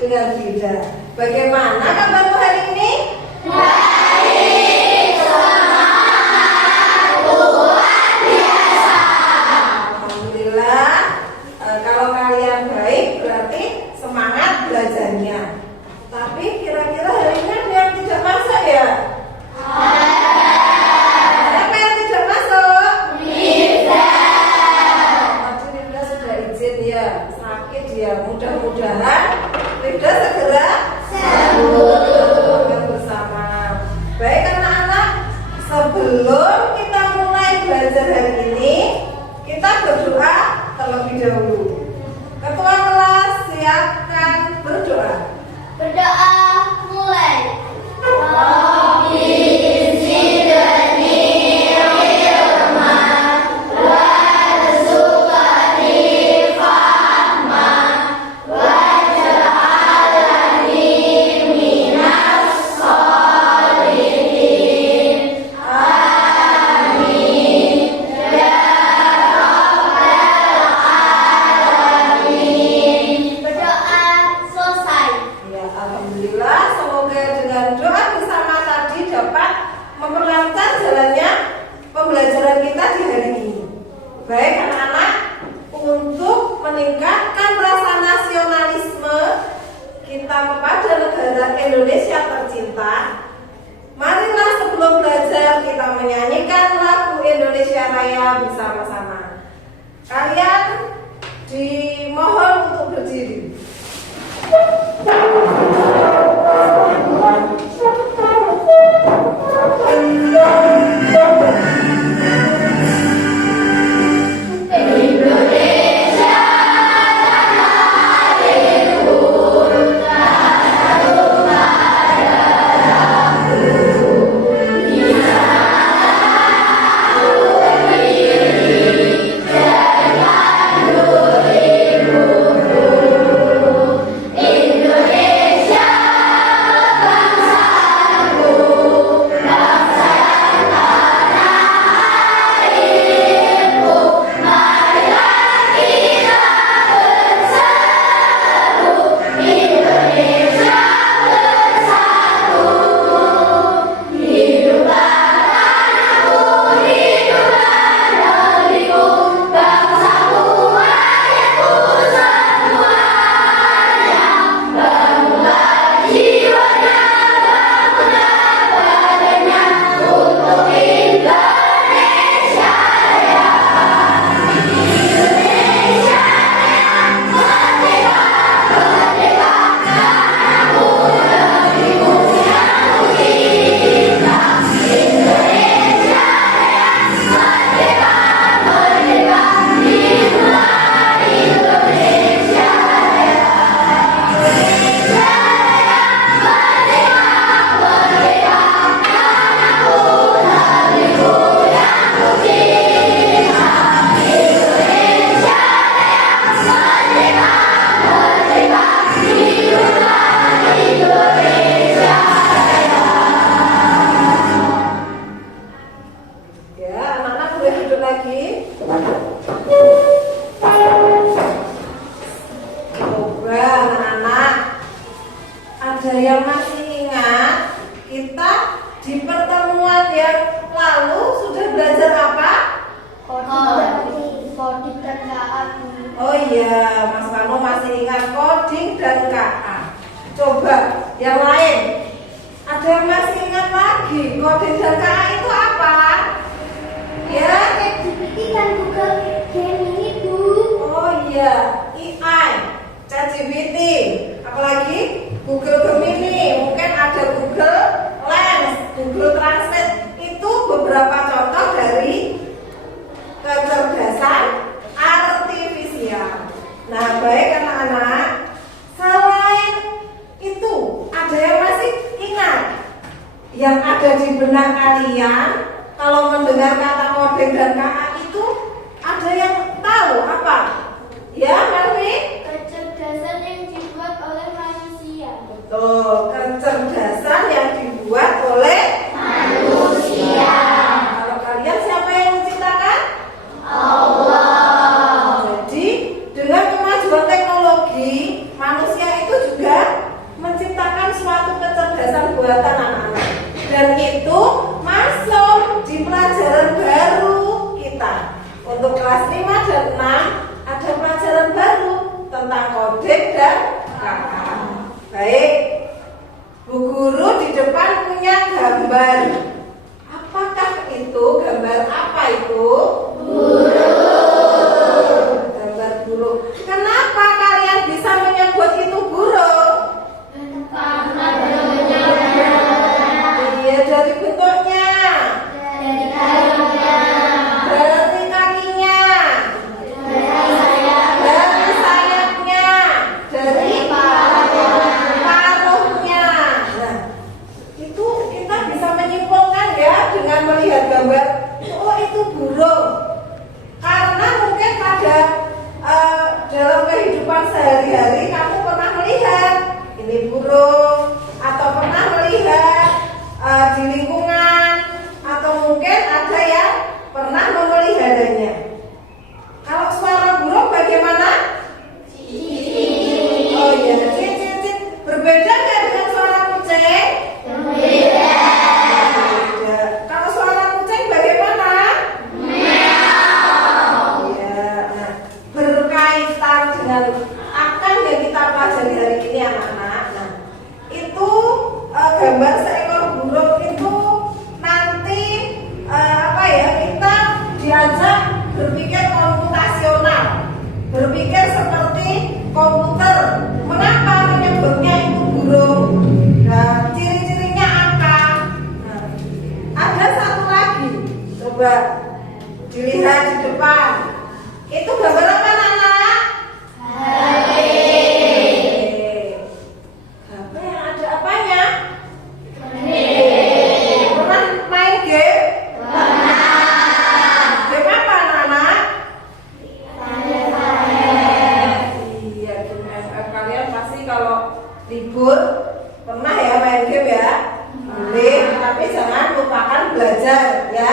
dengan Dinda. Bagaimana kabarmu hari ini? Baik, semangat luar biasa. Alhamdulillah. Kalau kalian baik berarti semangat belajarnya. Tapi kira-kira hari ini ada yang tidak masuk ya? Siapa yang tidak masuk? Dinda. Tadi Dinda sudah izin ya, sakit ya. Mudah-mudahan Dinda segera sembuh bersama. Baik anak-anak, sebelum kita mulai belajar hari ini, kita berdoa terlebih dahulu. Ketua kelas siapkan berdoa. Berdoa mulai. Rabbi zidni ilma warzuqni fahma waj'alni minas sholihin. Amin ya rabbal alamin. Berdoa selesai. Ya, alhamdulillah, semoga dengan doa bersama tadi dapat memperlancar jalannya pembelajaran kita di hari ini. Baik anak-anak, untuk meningkatkan rasa nasionalisme kita kepada negara Indonesia tercinta, marilah sebelum belajar kita menyanyikan lagu Indonesia Raya bersama-sama. Kalian dimohon untuk berdiri. Indonesia tanah airku, tanah tumpah darahku. Di sana aku berdiri, jangan durimu. Indonesia bangsaku, bangsa yang tanah airku. Marilah kita bersatu, Indonesia bersatu. Hiduplah tanahku, hiduplah negeriku, bangsaku, rakyatku semuanya. Bangunlah jiwanya, bangunlah badannya untuk Indonesia Raya. Indonesia Raya, merdeka, merdeka, tanahku, negeriku yang ku cinta. Indonesia Raya, merdeka, merdeka, hiduplah Indonesia Raya. Indonesia Raya, merdeka, merdeka, tanahku, negeriku yang ku cinta. Indonesia Raya, merdeka, merdeka, hiduplah Indonesia Raya. Ya, anak-anak boleh duduk lagi. Coba anak-anak, ada yang masih ingat kita di pertemuan yang lalu sudah belajar apa? Coding dan KA. Oh iya, Mas Kano masih ingat coding dan KA. Coba yang lain, ada yang masih ingat lagi coding dan KA itu apa? Ya, ChatGPT dan Google Gemini, Bu. oh iya, AI, ChatGPT, apalagi Google Gemini, mungkin ada Google Lens, Google Translate. Itu beberapa contoh dari kecerdasan artifisial. Nah, baik anak-anak, selain itu ada yang masih ingat yang ada di benak kalian kalau mendengar kata coding dan KA itu, ada yang tahu apa? Ya, Melvi? Kecerdasan yang dibuat oleh manusia. Betul, kecerdasan yang dibuat oleh Manusia. Kalau kalian siapa yang menciptakan? Allah. Jadi dengan kemajuan teknologi, manusia itu juga dan akan yang kita pelajari hari ini anak-anak. Nah, itu gambar seekor burung itu nanti kita diajak berpikir komputasional, berpikir seperti komputer. Mengapa menyebutnya itu burung? Nah, ciri-cirinya apa? Nah, ada satu lagi, coba dilihat di depan. Itu gambar apa anak-anak? HP yang ada apanya? Pernah main game? Game apa anak-anak? Iya, game FF. Kalian pasti kalau libur pernah ya main game ya? Boleh, tapi jangan lupakan belajar ya.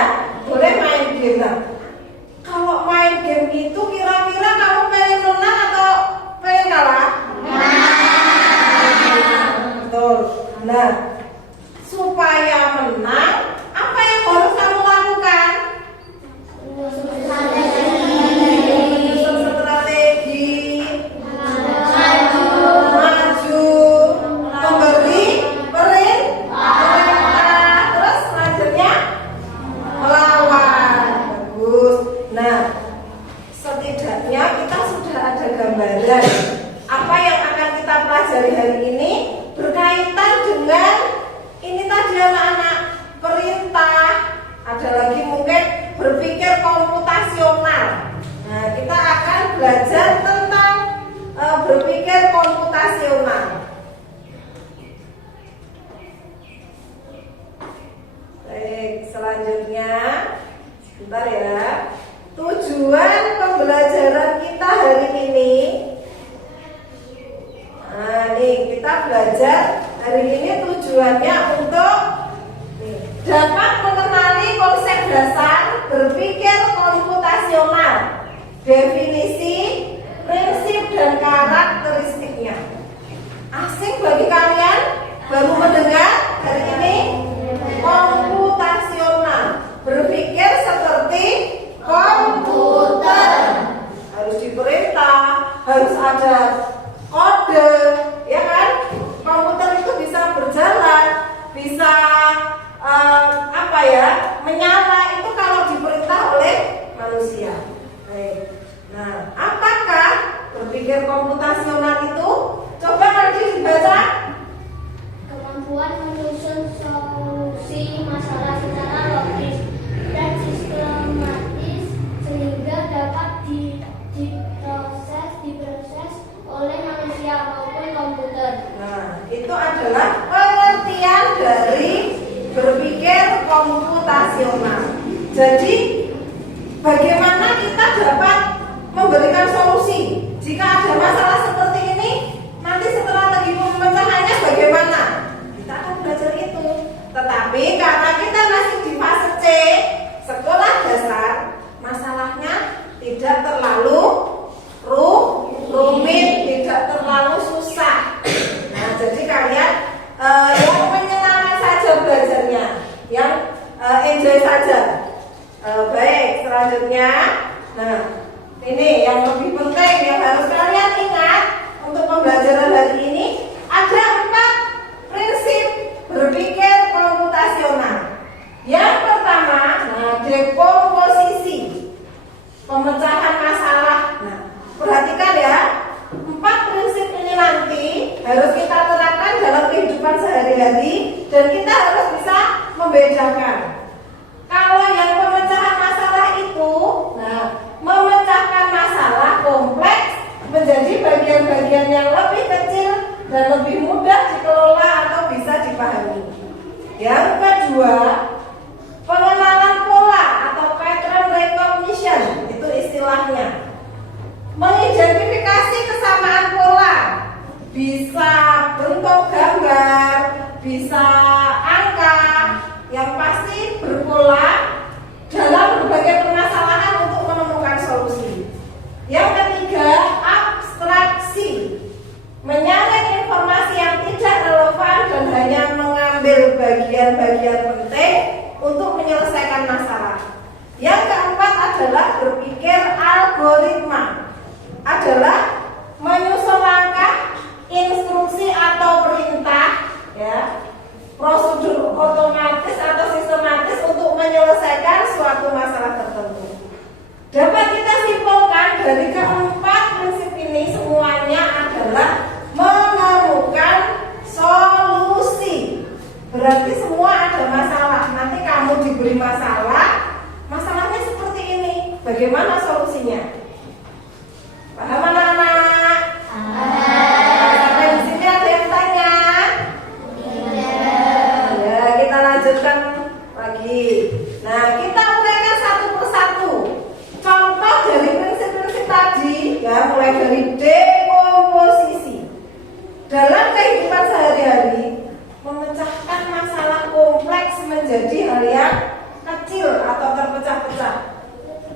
Boleh main game. Nah, kalau main game itu kira-kira kamu pengen menang atau pengen kalah? Betul. Nah, supaya menang, apa yang harus kamu lakukan? Menyusun strategi, maju, memberi perintah, terus selanjutnya melawan. Bagus. Nah, setidaknya kita sudah ada gambaran apa yang akan kita pelajari hari ini berkaitan dengan ini tadi anak-anak, perintah. Ada lagi mungkin berpikir komputasional. Nah, kita akan belajar tentang berpikir komputasional. Baik, selanjutnya sebentar ya. Tujuan pembelajaran kita hari ini. Nah, nih kita belajar hari ini tujuannya untuk dapat mengenali konsep dasar berpikir komputasional, definisi, prinsip dan karakteristiknya. Asing bagi kalian baru mendengar hari ini? Komputasional, berpikir seperti komputer, harus diperintah, harus ada kode, ya kan? Komputer itu bisa berjalan, bisa menyala itu kalau diperintah oleh manusia. Baik. Nah, apakah berpikir komputasional itu? Coba nanti dibaca. Kemampuan menyusun solusi masalah secara logis dan sistematis sehingga dapat diproses oleh manusia maupun komputer. Nah, itu adalah pengertian dari berpikir komputasional. Jadi, bagaimana kita dapat memberikan solusi jika ada masalah seperti ini? Nanti setelah lagi pemecahannya bagaimana? Kita akan belajar itu. Tetapi karena kita masih di fase C, sekolah dasar, masalahnya tidak terlalu rumit, tidak terlalu susah. Nah, jadi kalian yang menyenangkan saja belajarnya, yang enjoy saja. Baik, selanjutnya, nah ini yang lebih penting yang harus kalian ingat untuk pembelajaran hari ini, ada 4 prinsip berpikir komputasional. Yang pertama, dekomposisi, pemecahan masalah. Nah, perhatikan ya, 4 prinsip ini nanti harus kita terapkan dalam kehidupan sehari-hari dan kita harus bisa membedakan. Kalau yang pemecahan masalah itu, memecahkan masalah kompleks menjadi bagian-bagian yang lebih kecil dan lebih mudah dikelola atau bisa dipahami. Yang kedua, pengenalan pola atau pattern recognition, itu istilahnya. Mengidentifikasi kesamaan pola, bisa bentuk gambar, bisa angka, yang pasti berpola dalam berbagai permasalahan untuk menemukan solusi. Yang ketiga, abstraksi, menyaring informasi yang tidak relevan dan hanya mengambil bagian-bagian penting untuk menyelesaikan masalah. Yang keempat adalah berpikir algoritma, adalah ya, mulai dari dekomposisi. Dalam kehidupan sehari-hari, memecahkan masalah kompleks menjadi hal yang kecil atau terpecah-pecah.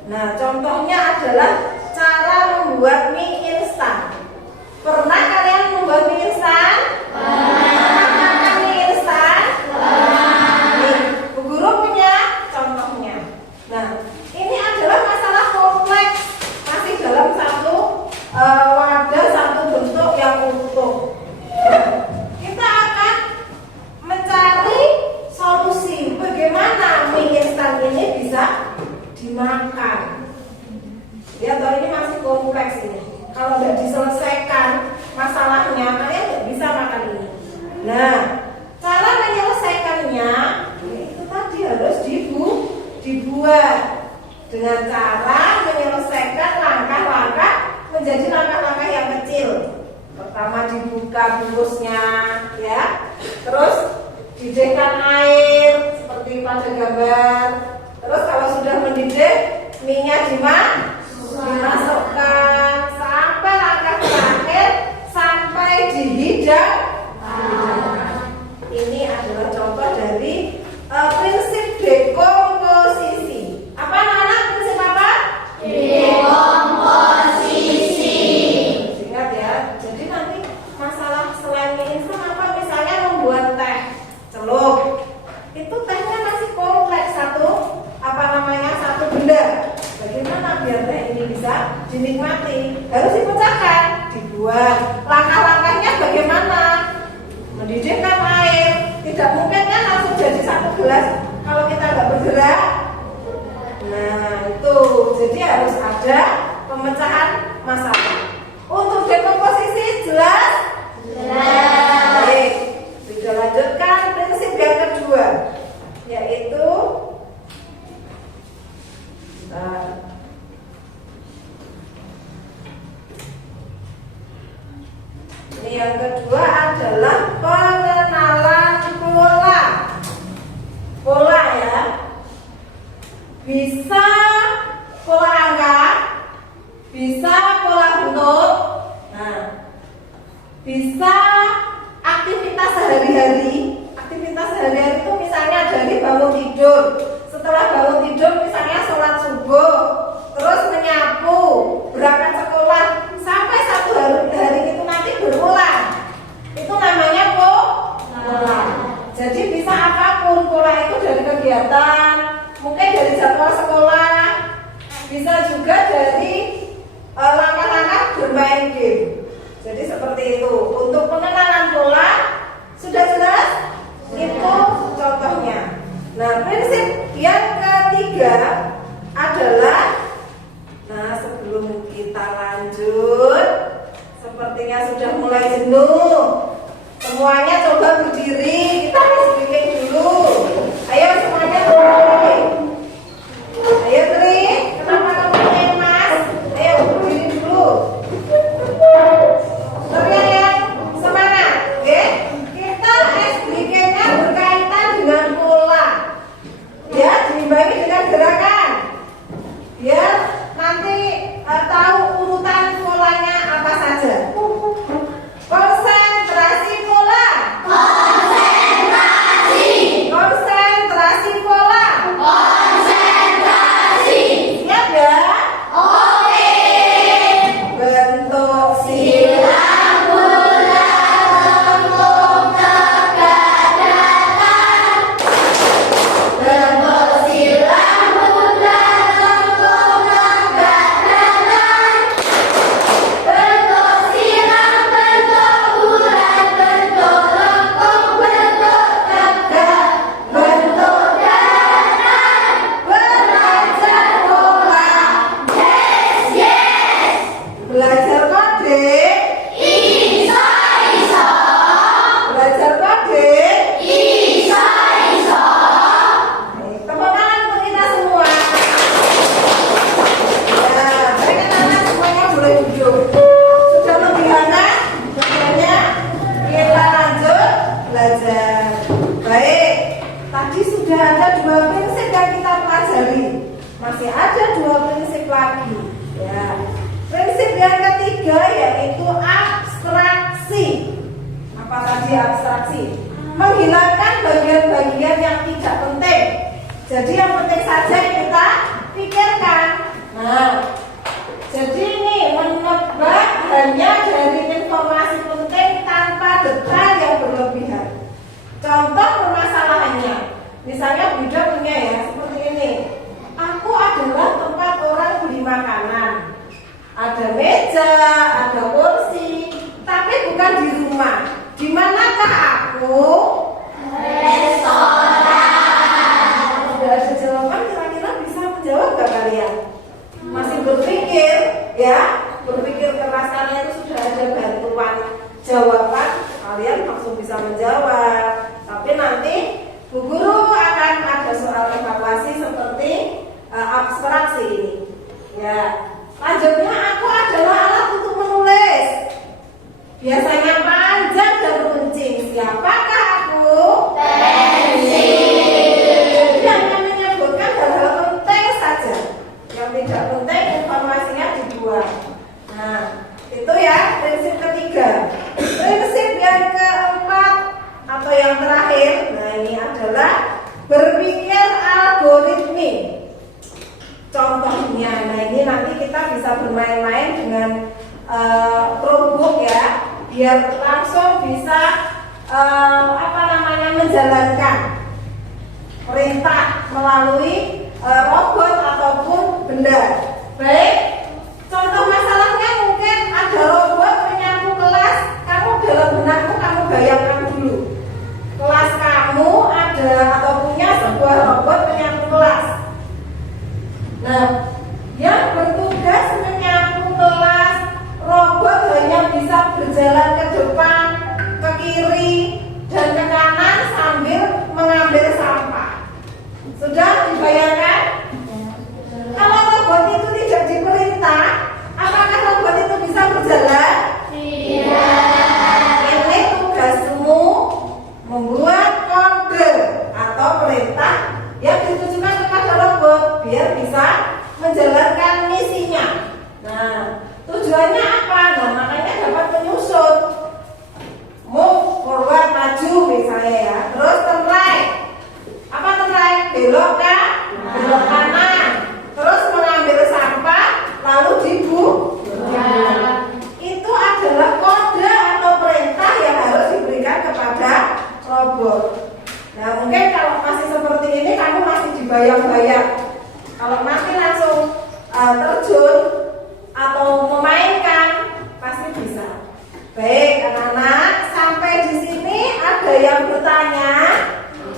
Nah, contohnya adalah cara membuat mie instan. Pernah kalian membuat mie instan? Pernah. Mie instan? Nih, Bu Guru punya contohnya. Nah, ini adalah masalah kompleks, masih dalam satu wadah, satu bentuk yang utuh. Kita akan mencari solusi bagaimana mie instan ini bisa dimakan. Ya, toh ini masih kompleks ini. Kalau tidak diselesaikan masalahnya, kalian tidak bisa makan ini. Nah, cara menyelesaikannya itu tadi harus dibuat dengan cara menyelesaikan langkah-langkah menjadi langkah-langkah yang kecil. Pertama dibuka bungkusnya, ya. Terus didihkan air seperti pada gambar. Terus kalau sudah mendidih, minyak dimasukkan sampai langkah terakhir sampai dihidang. Ini adalah contoh dari prinsip dekomposisi. Apa anak-anak prinsip apa? Dekomposisi. Ingat ya. Jadi nanti masalah selain mie instan apa, misalnya membuat teh celup, itu tehnya masih kompleks, satu benda. Bagaimana biar teh ini bisa dinikmati? Harus dipecahkan, dibuat. Langkah-langkahnya bagaimana? Mendidihkan air. Tidak mungkin kan langsung jadi satu gelas kalau kita nggak bergerak. Nah itu, jadi harus ada pemecahan masalah. Untuk dekomposisi jelas? Jelas. Baik, kita lanjutkan prinsip yang kedua, yaitu ini yang kedua adalah pengenalan pola ya. Bisa pola angka, bisa pola bentuk, nah, bisa aktivitas sehari-hari. Aktivitas sehari-hari itu misalnya dari bangun tidur. Setelah bangun tidur misalnya sholat subuh, terus menyapu, berangkat sekolah, sampai satu hari itu nanti berulang. Itu namanya pola. Jadi bisa apapun pola itu, dari kegiatan, mungkin dari jadwal sekolah, bisa juga dari langkah-langkah bermain game. Jadi seperti itu. Untuk pengenalan pola sudah jelas? Itu contohnya. Nah, prinsip yang ketiga adalah, nah sebelum kita lanjut, sepertinya sudah mulai jenuh. Semuanya coba berdiri, kita harus bikin dulu. Ayo semuanya berdiri. Ayo Tri, kenapa kamu ingin Mas? Ayo berdiri dulu. Terus yang semangat, oke? Kita SDK-nya berkaitan dengan pola. Ya, dibagi dengan gerakan. Biar nanti tahu urutan polanya apa saja. Konsentrasi pola. Konsentrasi pola. Siap ya? Oke. Bentuk silang bulat, bentuk tegak-tegak. Bentuk silang bulat, bentuk tegak-tegak. Bentuk silang, bentuk bulat, bentuk lengkung, bentuk tegak, bentuk datar. Belajar pola. Yes. Belajar kode. Iso. Belajar kode. Iso. Tepuk tangan untuk kita semua. Nah, baik anak-anak semuanya boleh duduk. Sudah lebih hangat badannya, kita lanjut belajar. Baik, tadi sudah ada 2 prinsip yang kita pelajari. Masih ada 2 prinsip lagi. Ya, prinsip yang ketiga evaluasi. Menghilangkan bagian-bagian yang tidak penting. Jadi yang penting saja yang kita pikirkan. Nah, jadi ini menebak hanya dari informasi penting tanpa detail yang berlebihan. Contoh permasalahannya, misalnya Bunda punya ya seperti ini. Aku adalah tempat orang beli makanan. Ada meja, ada kursi, tapi bukan di rumah. Di manakah aku? Restoran. Sudah ada jawaban, kira-kira bisa menjawab nggak kalian? Masih berpikir, ya? Berpikir keras, kalian itu sudah ada bantuan jawaban, kalian langsung bisa menjawab. Tapi nanti Bu Guru akan ada soal evaluasi seperti abstraksi ini. Ya. Lanjutnya, aku adalah alat untuk menulis. Biasanya panjang dan runcing. Siapakah aku? Pensil. Hanya menyebutkan hal-hal penting saja. Yang tidak penting informasinya dibuang. Nah, itu ya prinsip ketiga. Prinsip yang keempat atau yang terakhir, nah ini adalah berpikir algoritmik. Contohnya, nah ini nanti kita bisa bermain-main dengan Chromebook ya, biar langsung bisa menjalankan perintah melalui robot ataupun benda. Baik, contoh masalahnya mungkin ada robot menyapu kelas. Kamu dalam benakmu kamu bayangkan dulu, kelas kamu ada atau punya sebuah robot menyapu kelas. Nah, yang bertugas menyapu kelas, robot hanya bisa berjalan ke depan, ke kiri, dan ke kanan sambil mengambil sampah. Sudah dibayangkan? Kalau robot itu tidak diperintah, apakah robot itu bisa berjalan? Tidak. Ini tugasmu membuat kode atau perintah yang ditujukan kepada robot biar bisa menjalankan misinya. Nah, tujuannya apa? Nah, makanya dapat menyusun, move forward, maju misalnya ya. Terus turn right. Apa turn right? Belok kan? Belok kanan. Terus mengambil sampah, lalu dibuang. Itu adalah kode atau perintah yang harus diberikan kepada robot. Nah, mungkin kalau masih seperti ini kamu masih dibayang-bayang. Kalau nanti langsung terjun atau memainkan pasti bisa. Baik, anak-anak, sampai di sini ada yang bertanya?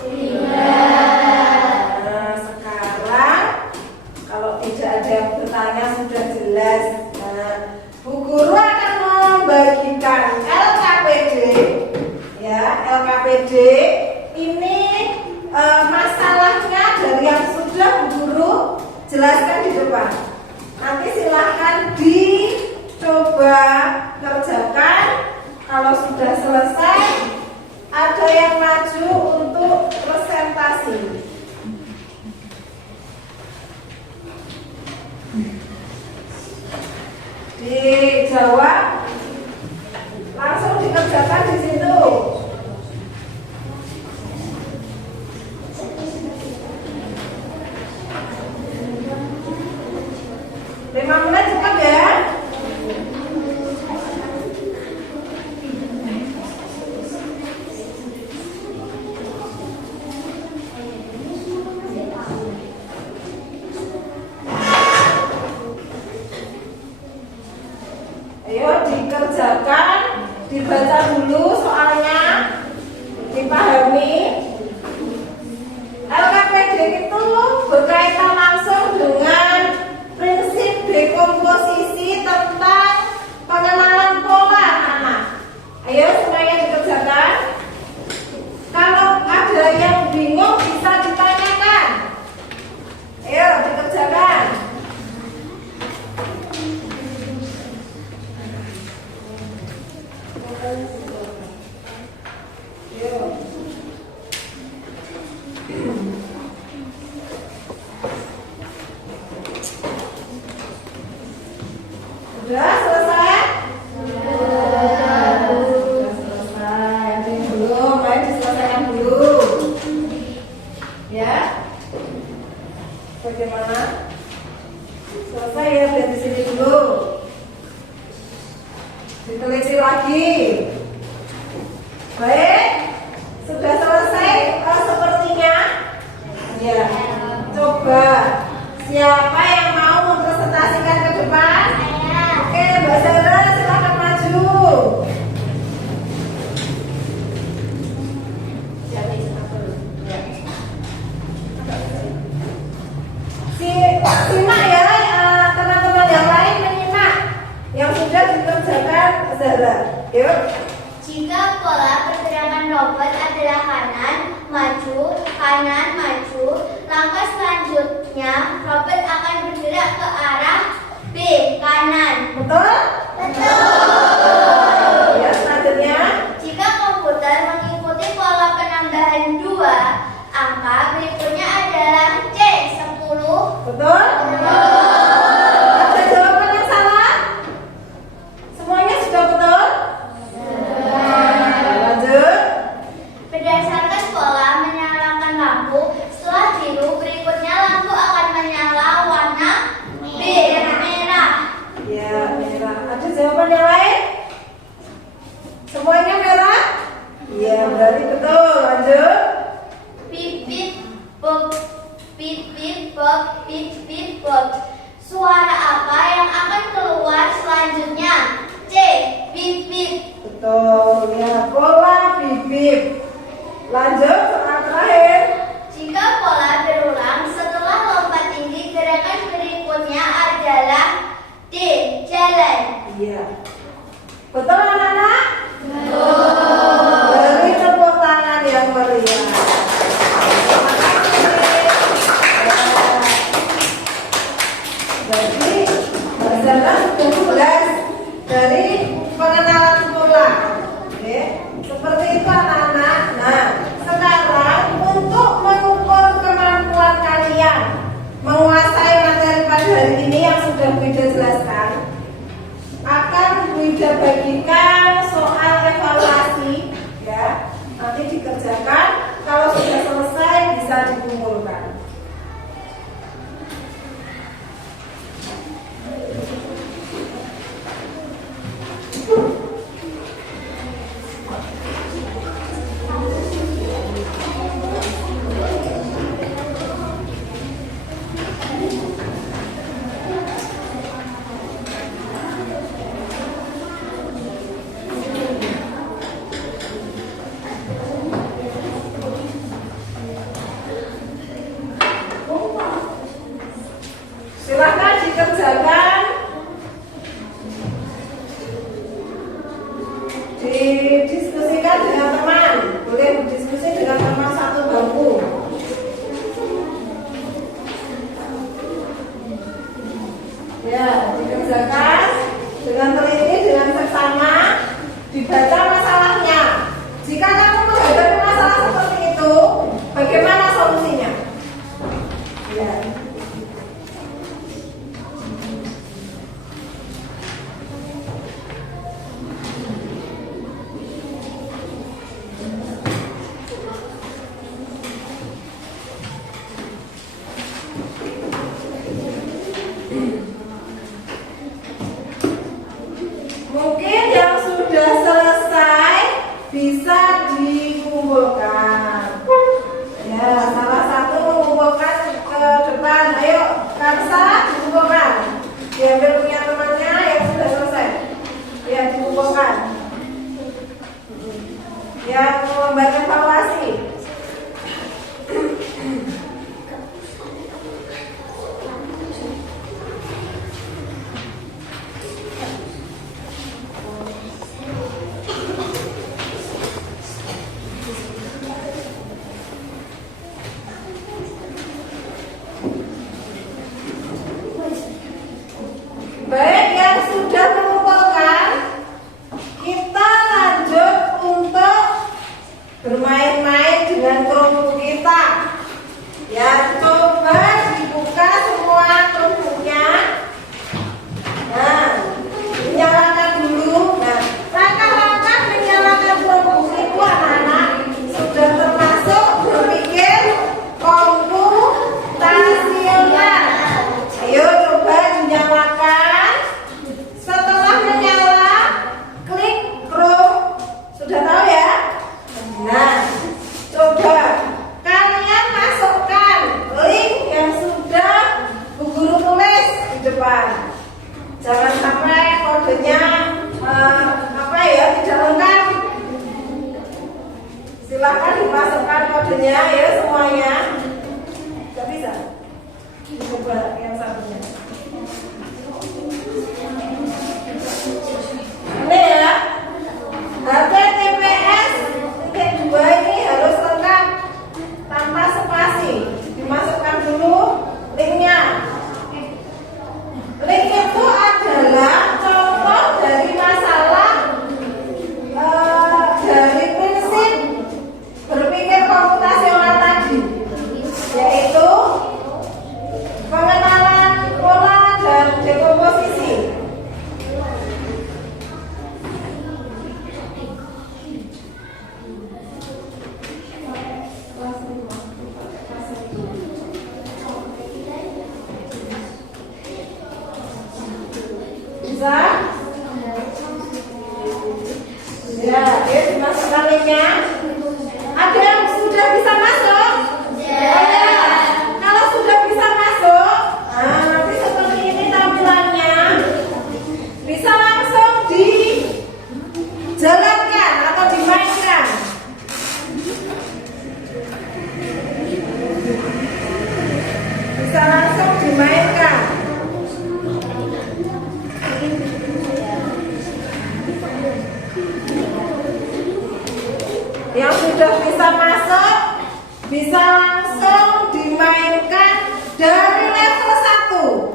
Tidak. Nah, sekarang kalau tidak ada yang bertanya sudah jelas. Nah, Bu Guru akan membagikan LKPD. Ya, LKPD ini masalahnya dari yang sudah Bu Guru jelaskan di depan. Nanti silahkan dicoba kerjakan. Kalau sudah selesai, ada yang maju untuk presentasi. Dijawab, langsung dikerjakan di situ. 5 menit cepat ya. Ayo dikerjakan, dibaca dulu soalnya, dipahami. LKPD itu berkaitan langsung dengan prinsip dekomposisi tentang pengenalan pola anak. Ayo semuanya dikerjakan. Kalau ada yang bingung bisa ditanyakan. Ayo dikerjakan. Ayo. Diteliti lagi. Baik, sudah selesai sepertinya. Ya, coba siapa yang mau mempresentasikan ke depan? Oke, Mbak Zara silakan maju. Simak ya, teman-teman yang lain menyimak yang sudah dikerjakan Zara. Yuk. Jika pola pergerakan robot adalah kanan, maju, langkah selanjutnya robot akan bergerak ke arah B, kanan. Betul? Betul. Ya, selanjutnya. Jika komputer mengikuti pola penambahan 2, angka berikutnya adalah C, 10. Betul? Betul. Ada jawaban yang salah? Semuanya sudah betul? Lanjut. Berdasarkan pola menyalakan lampu, setelah biru berikutnya lampu akan menyala warna B, merah. Ya, merah. Ada jawaban yang lain? Semuanya merah? Iya, berarti betul. Lanjut. Pip pip pop, pip pip pop, pip pip pop. Suara apa yang akan keluar selanjutnya? C, pip pip. Betul. Ya, pola bibip. Lanjut, soal terakhir. Jika pola berulang setelah lompat tinggi, gerakan berikutnya adalah D, jalan. Iya. Betul anak-anak? Betul. Beri tepuk tangan yang meriah. Terima kasih. Jadi, Zara sudah jelas dari pengenalan pola. Oke, seperti itu anak-anak. Nah, sekarang untuk mengukur kemampuan kalian menguasai materi pada hari ini yang sudah Wida jelaskan, akan Wida bagikan soal evaluasi, ya. Nanti dikerjakan. Kalau sudah selesai bisa dikumpulkan. Silahkan dikerjakan, didiskusikan dengan teman. Boleh berdiskusi dengan teman satu bangku. Ya, dikerjakan dengan teliti, dengan seksama, dibaca masalahnya. Jika kamu menghadapi masalah seperti itu, bagaimana solusinya? Ya. Mungkin yang sudah selesai bisa dikumpulkan. Ya, salah satu mengumpulkan ke depan. Ayo, Kansa dikumpulkan. Diambil punya temannya yang sudah selesai. Ya, dikumpulkan. Yang membaca evaluasi. Baik, yang sudah mengumpulkan, kita kodenya ya semuanya. Gak bisa. Coba yang satunya. Ini ya. HTTPS titik 2 ini harus lengkap tanpa spasi. Dimasukkan dulu linknya. Link itu adalah contoh dari masalah dari prinsip berpikir komputasional tadi, yaitu pengenalan pola dan dekomposisi. Bisa? Ya, dia dimasukkan linknya. Ada yang sudah bisa masuk? Ya. Kalau sudah bisa masuk, nanti seperti ini tampilannya. Bisa langsung dijalankan atau dimainkan. Bisa langsung dimainkan. Yang sudah bisa masuk bisa langsung dimainkan dari level 1.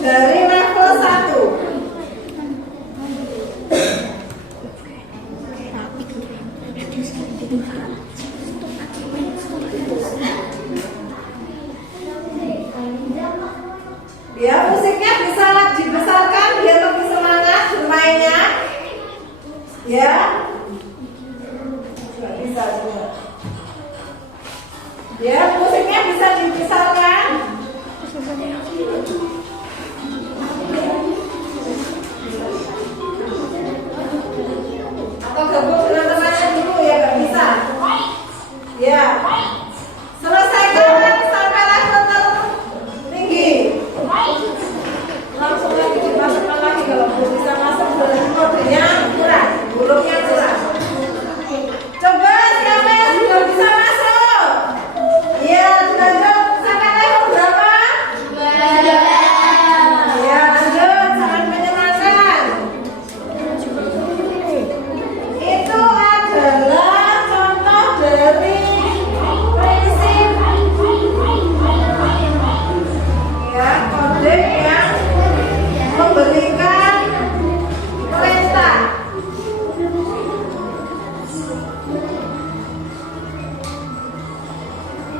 Dari level 1. Ya, musiknya bisa dibesarkan biar lebih semangat bermainnya. Ya. Bisa juga. Ya, musiknya bisa dibesarkan. Atau gabung dengan temannya dulu ya, nggak bisa. Ya. Selesaikan sampai level tertinggi. Langsung lagi dimasukkan lagi kalau belum bisa masuk dengan kodenya kurang, hurufnya kurang. Coba siapa yang sudah bisa masuk? Iya, lanjut sampai level berapa? Ya, lanjut, sangat menyenangkan. Itu adalah contoh dari prinsip ya kode yang memberikan perintah.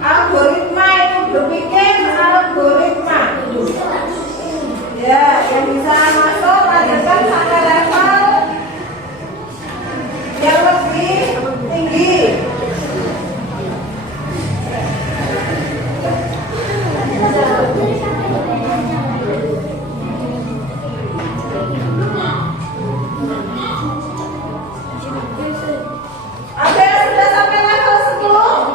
Algoritma itu berpikir algoritma. Ya, yang bisa masuk lanjutkan sampai level yang lebih tinggi. Ada yang sudah sampai level 10?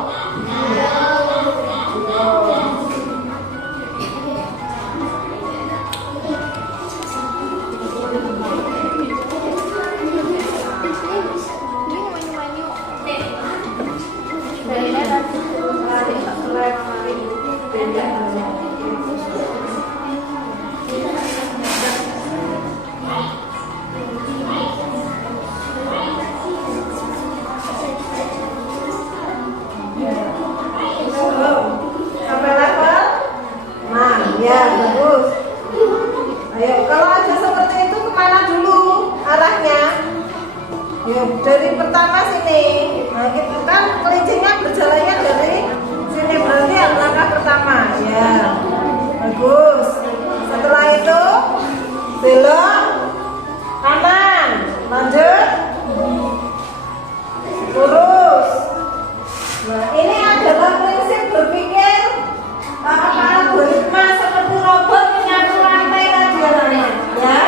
Sampai level 6. Ya, bagus. Ayo, kalau ada seperti itu kemana dulu arahnya? Ya, dari pertama sini. Nah, gitu kan kelincinya berjalannya dari sini, berarti yang langkah pertama. Ya, bagus. Setelah itu belok kanan, lanjut lurus. Nah, ini adalah prinsip berpikir algoritma seperti robot menyapu lantai tadi namanya, ya.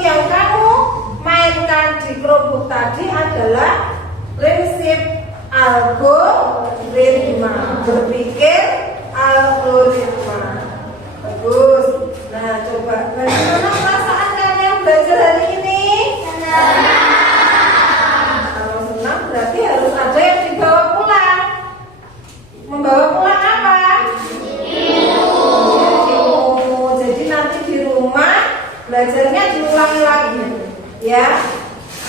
yang kamu mainkan di kelompok tadi adalah prinsip algoritma. Berpikir algoritma. Bagus. Nah, coba bagaimana perasaan kalian belajar hari ini? Kalau senang berarti harus ada yang dibawa pulang. Membawa pulang apa? Ilmu. Jadi nanti di rumah belajarnya diulangi lagi. Ya.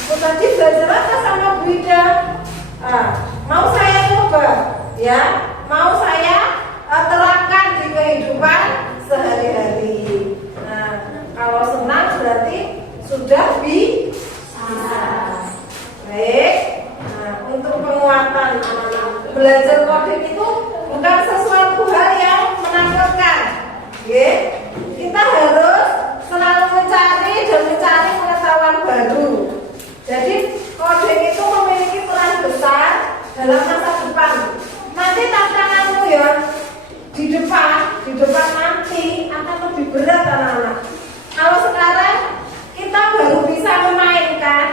Aku tadi belajar apa sama Bu Ida? Mau saya coba? Ya. Mau saya terapkan di kehidupan sehari-hari. Nah, kalau senang berarti sudah bisa. Baik. Nah, untuk penguatan anak-anak, belajar coding itu bukan sesuatu hal yang menakutkan. Oke? Kita harus selalu mencari dan mencari pengetahuan baru. Jadi coding itu memiliki peran besar dalam masa depan. Nanti tantanganmu ya di depan nanti akan lebih berat anak-anak. Kalau sekarang kita baru bisa memainkan,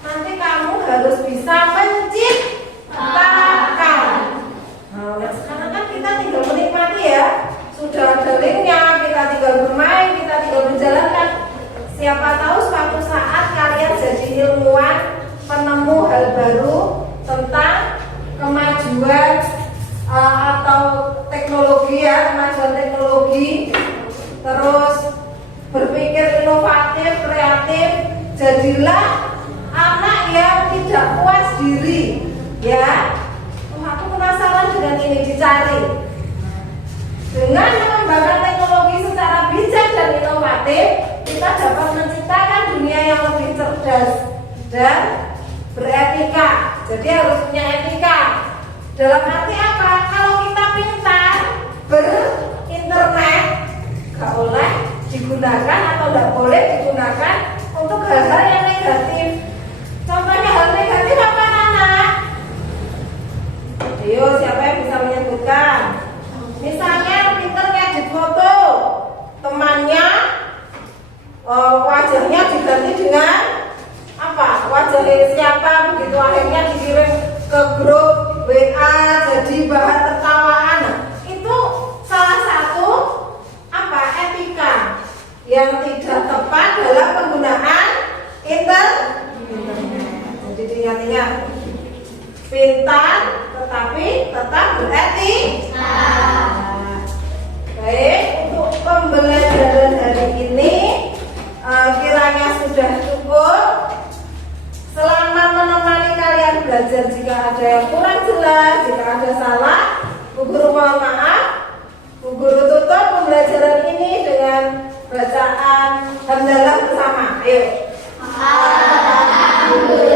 nanti kamu harus bisa menciptakan. Nah, sekarang kan kita tinggal menikmati ya. Sudah ada linknya, kita tinggal bermain, kita tinggal menjalankan. Siapa tahu suatu saat kalian jadi ilmuwan, penemu hal baru tentang kemajuan atau teknologi ya, kemajuan teknologi, terus berpikir inovatif, kreatif. Jadilah anak yang tidak puas diri, ya. Aku penasaran dengan ini, dicari. Dengan mengembangkan teknologi secara bijak dan inovatif, kita dapat menciptakan dunia yang lebih cerdas dan beretika. Jadi harus punya etika. Dalam arti apa? Kalau kita pintar berinternet, gak boleh digunakan atau tidak boleh digunakan untuk hal-hal yang negatif. Contohnya hal negatif apa, anak? Ayo, siapa yang bisa menyebutkan? Misalnya pintar ngedit foto, temannya wajahnya diganti dengan apa? Wajah siapa? Begitu akhirnya dikirim ke grup WA jadi bahan tertawaan. Itu salah satu apa? Etika yang tidak tepat dalam penggunaan internet. Jadi diingat-ingat, pintar tetapi tetap beretika. Baik, untuk pembelajaran hari ini kiranya sudah cukup. Selamat menemani kalian belajar. Jika ada yang kurang jelas, jika ada salah, Bu Guru mohon maaf. Bu Guru tutup pembelajaran ini dengan bacaan hamdalah bersama. Ayo. Alhamdulillah.